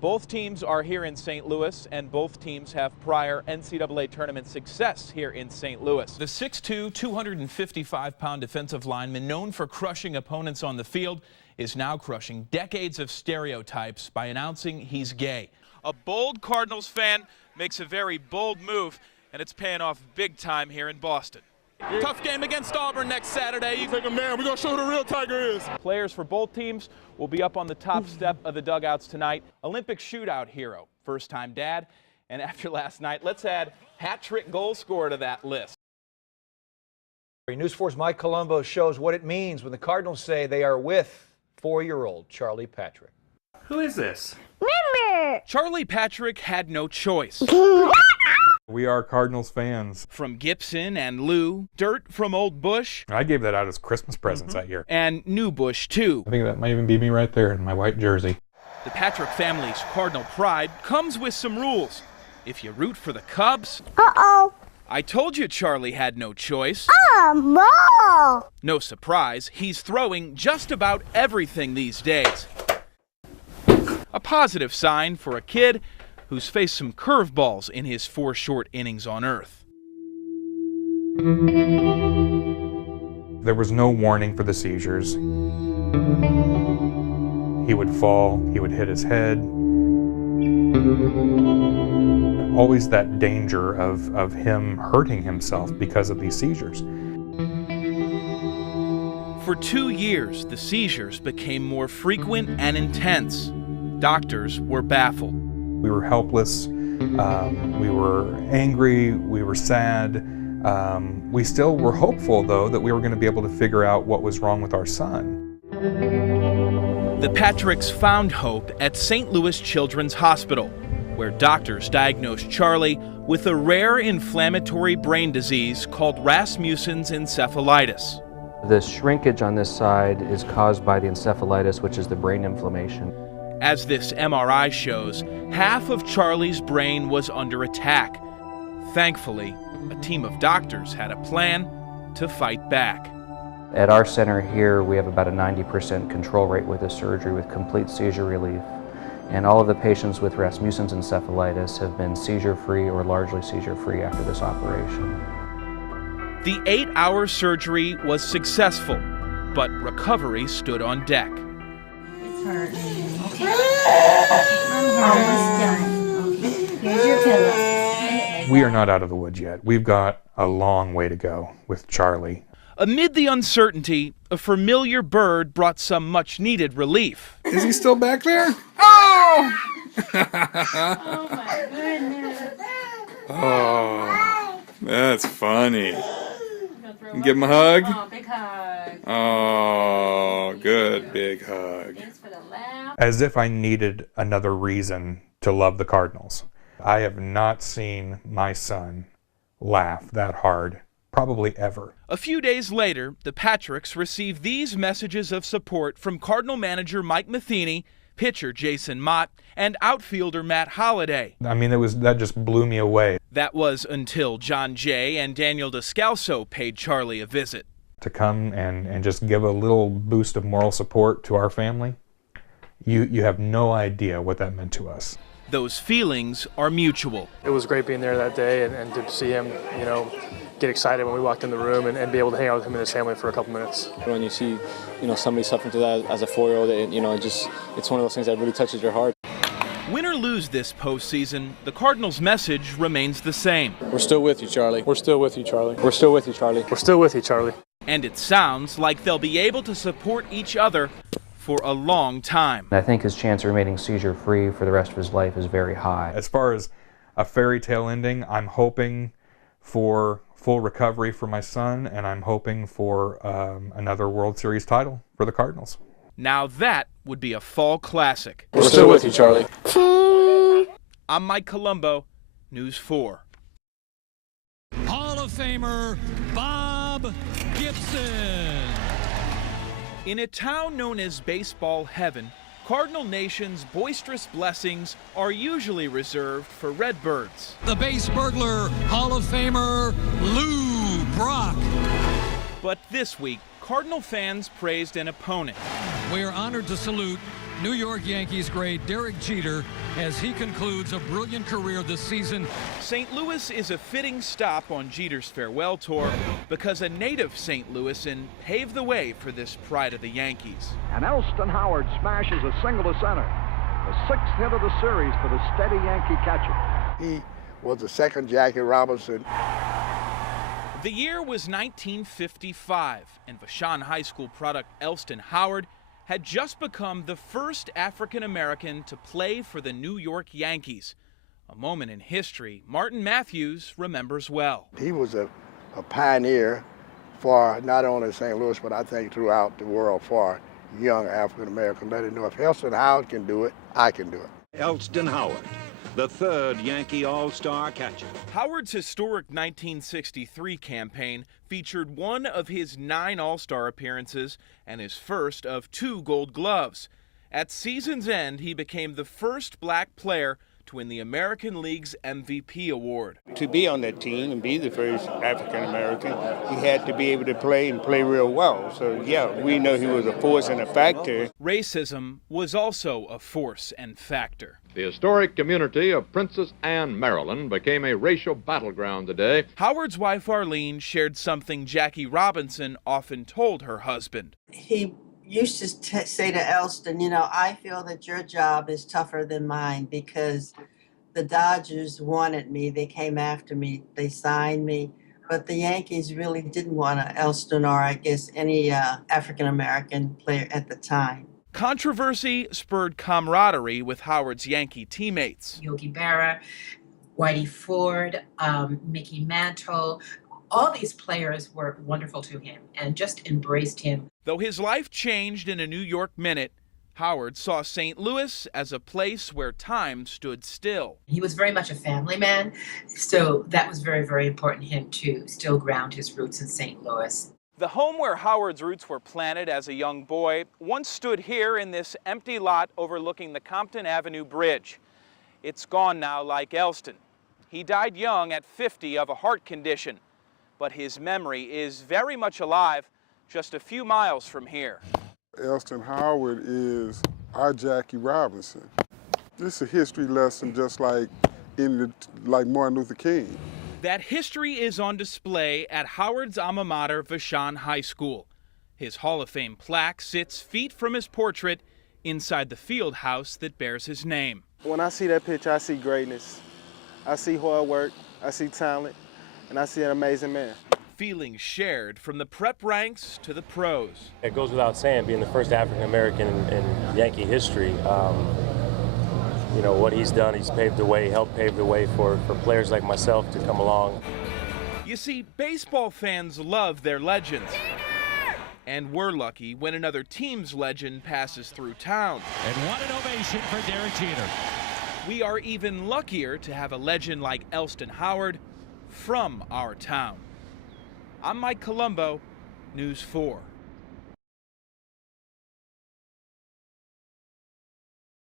Both teams are here in St. Louis, and both teams have prior NCAA tournament success here in St. Louis. The 6'2", 255-pound defensive lineman, known for crushing opponents on the field, is now crushing decades of stereotypes by announcing he's gay. A bold Cardinals fan makes a very bold move, and it's paying off big time here in Boston. Tough game against Auburn next Saturday. Take him down. We're going to show who the real Tiger is. Players for both teams will be up on the top step of the dugouts tonight. Olympic shootout hero, first-time dad, and after last night, let's add hat-trick goal scorer to that list. News 4's Mike Colombo shows what it means when the Cardinals say they are with 4-year-old Charlie Patrick. Who is this? Charlie Patrick had no choice. We are Cardinals fans. From Gibson and Lou, dirt from Old Bush. I gave that out as Christmas presents that year. And New Bush, too. I think that might even be me right there in my white jersey. The Patrick family's Cardinal pride comes with some rules. If you root for the Cubs... Uh-oh. I told you Charlie had no choice. Mom! No surprise, he's throwing just about everything these days. A positive sign for a kid who's faced some curveballs in his 4 short innings on Earth. There was no warning for the seizures. He would fall, he would hit his head. Always that danger of him hurting himself because of these seizures. For 2 years, the seizures became more frequent and intense. Doctors were baffled. We were helpless, we were angry, we were sad. We still were hopeful, though, that we were going to be able to figure out what was wrong with our son. The Patricks found hope at St. Louis Children's Hospital, where doctors diagnosed Charlie with a rare inflammatory brain disease called Rasmussen's encephalitis. The shrinkage on this side is caused by the encephalitis, which is the brain inflammation. As this MRI shows, half of Charlie's brain was under attack. Thankfully, a team of doctors had a plan to fight back. At our center here, we have about a 90% control rate with this surgery with complete seizure relief. And all of the patients with Rasmussen's encephalitis have been seizure-free or largely seizure-free after this operation. The 8-hour surgery was successful, but recovery stood on deck. It's hurting. Okay. I'm almost done. Okay. Here's your pillow. We are not out of the woods yet. We've got a long way to go with Charlie. Amid the uncertainty, a familiar bird brought some much-needed relief. Is he still back there? Oh! Oh my goodness. Oh, that's funny. Give him a hug. Oh, big hug. Oh, good big hug. Thanks for the laugh. As if I needed another reason to love the Cardinals. I have not seen my son laugh that hard, probably ever. A few days later, the Patricks received these messages of support from Cardinal manager Mike Matheny, pitcher Jason Mott, and outfielder Matt Holliday. I mean, that just blew me away. That was until John Jay and Daniel Descalso paid Charlie a visit. To come and just give a little boost of moral support to our family, you have no idea what that meant to us. Those feelings are mutual. It was great being there that day and to see him, get excited when we walked in the room and be able to hang out with him and his family for a couple minutes. When you see, somebody suffering through that as a 4-year-old, it's one of those things that really touches your heart. Win or lose this postseason, the Cardinals' message remains the same. We're still with you, Charlie. We're still with you, Charlie. We're still with you, Charlie. We're still with you, Charlie. And it sounds like they'll be able to support each other for a long time. I think his chance of remaining seizure-free for the rest of his life is very high. As far as a fairy tale ending, I'm hoping for full recovery for my son, and I'm hoping for another World Series title for the Cardinals. Now that would be a fall classic. We're still with you, Charlie. I'm Mike Colombo, News 4. Hall of Famer Bob Gibson. In a town known as Baseball Heaven, Cardinal Nation's boisterous blessings are usually reserved for Redbirds. The base burglar, Hall of Famer Lou Brock. But this week, Cardinal fans praised an opponent. We are honored to salute New York Yankees great Derek Jeter as he concludes a brilliant career this season. St. Louis is a fitting stop on Jeter's farewell tour because a native St. Louisan paved the way for this pride of the Yankees. And Elston Howard smashes a single to center. The sixth hit of the series for the steady Yankee catcher. He was the second Jackie Robinson. The year was 1955, and Vashon High School product Elston Howard had just become the first African-American to play for the New York Yankees, a moment in history Martin Matthews remembers well. He was a pioneer for not only St. Louis, but I think throughout the world for young African-Americans. Let it know if Elston Howard can do it, I can do it. Elston Howard, the third Yankee All-Star catcher. Howard's historic 1963 campaign featured one of his 9 All-Star appearances and his first of 2 Gold Gloves. At season's end, he became the first black player to win the American League's MVP award. To be on that team and be the first African American, he had to be able to play and play real well. So yeah, we know he was a force and a factor. Racism was also a force and factor. The historic community of Princess Anne, Maryland became a racial battleground today. Howard's wife Arlene shared something Jackie Robinson often told her husband. He used to say to Elston, you know, I feel that your job is tougher than mine because the Dodgers wanted me. They came after me. They signed me. But the Yankees really didn't want Elston or I guess any African-American player at the time. Controversy spurred camaraderie with Howard's Yankee teammates. Yogi Berra, Whitey Ford, Mickey Mantle, all these players were wonderful to him and just embraced him. Though his life changed in a New York minute, Howard saw St. Louis as a place where time stood still. He was very much a family man, so that was very, very important to him to still ground his roots in St. Louis. The home where Howard's roots were planted as a young boy once stood here in this empty lot overlooking the Compton Avenue Bridge. It's gone now like Elston. He died young at 50 of a heart condition, but his memory is very much alive just a few miles from here. Elston Howard is our Jackie Robinson. This is a history lesson just like Martin Luther King. That history is on display at Howard's alma mater, Vashon High School. His Hall of Fame plaque sits feet from his portrait inside the field house that bears his name. When I see that picture, I see greatness. I see hard work, I see talent, and I see an amazing man. Feelings shared from the prep ranks to the pros. It goes without saying, being the first African-American in Yankee history, you know, what he's done, he's paved the way, helped pave the way for players like myself to come along. You see, baseball fans love their legends. And we're lucky when another team's legend passes through town. And what an ovation for Derek Jeter. We are even luckier to have a legend like Elston Howard from our town. I'm Mike Colombo, News 4.